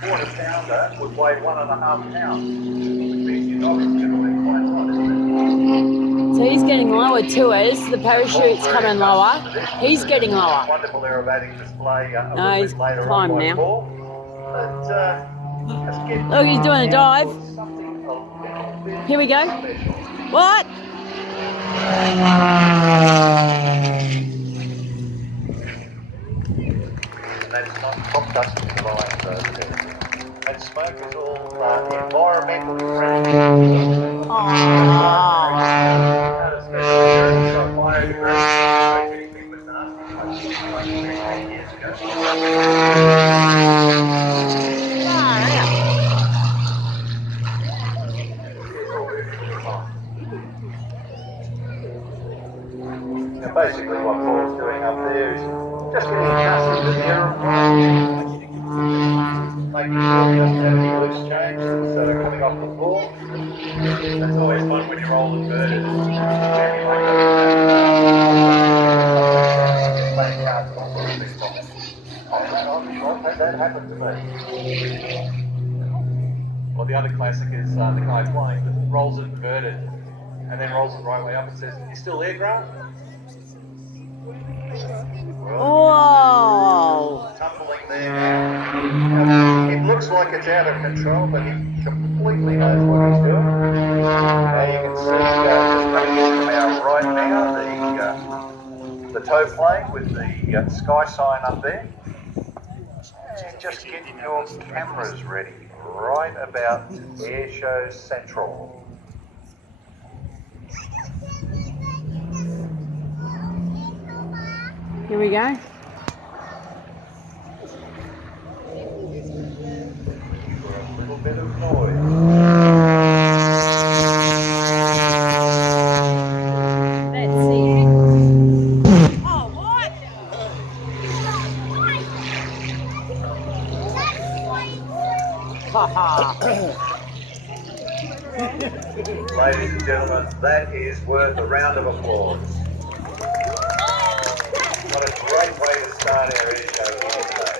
Quarter pounder would weigh 1.5 pounds. You'd obviously never been quite hot, isn't it? So he's getting lower too, as the parachute's coming lower. He's getting lower. Wonderful aerobatic display a No, little he's bit later climbed on by now. Paul. But just get Look, he's doing a dive. something a little bit Here we go. special. What? That is not top dust in the lines over there. And smoke is all environmentally friendly. Oh. Now basically what Paul's doing up there is just getting accustomed to the aeroplane, making sure he doesn't have any loose change that's coming off the floor. That's always fun when you roll inverted and jammy like that. That happened to me. Well, the other classic is the guy flying that rolls it inverted and then rolls it right way up and says, "You still there, Grant?" Whoa. Tumbling there now. It looks like it's out of control, but he completely knows what he's doing. Now you can see just coming in from our right now, the tow plane with the sky sign up there. And just get your cameras ready right about Airshow Central. Here we go. A little bit of noise. Let's see. Oh, what? Haha. Ladies and gentlemen, that is worth a round of applause. What a great way to start our airshow here today.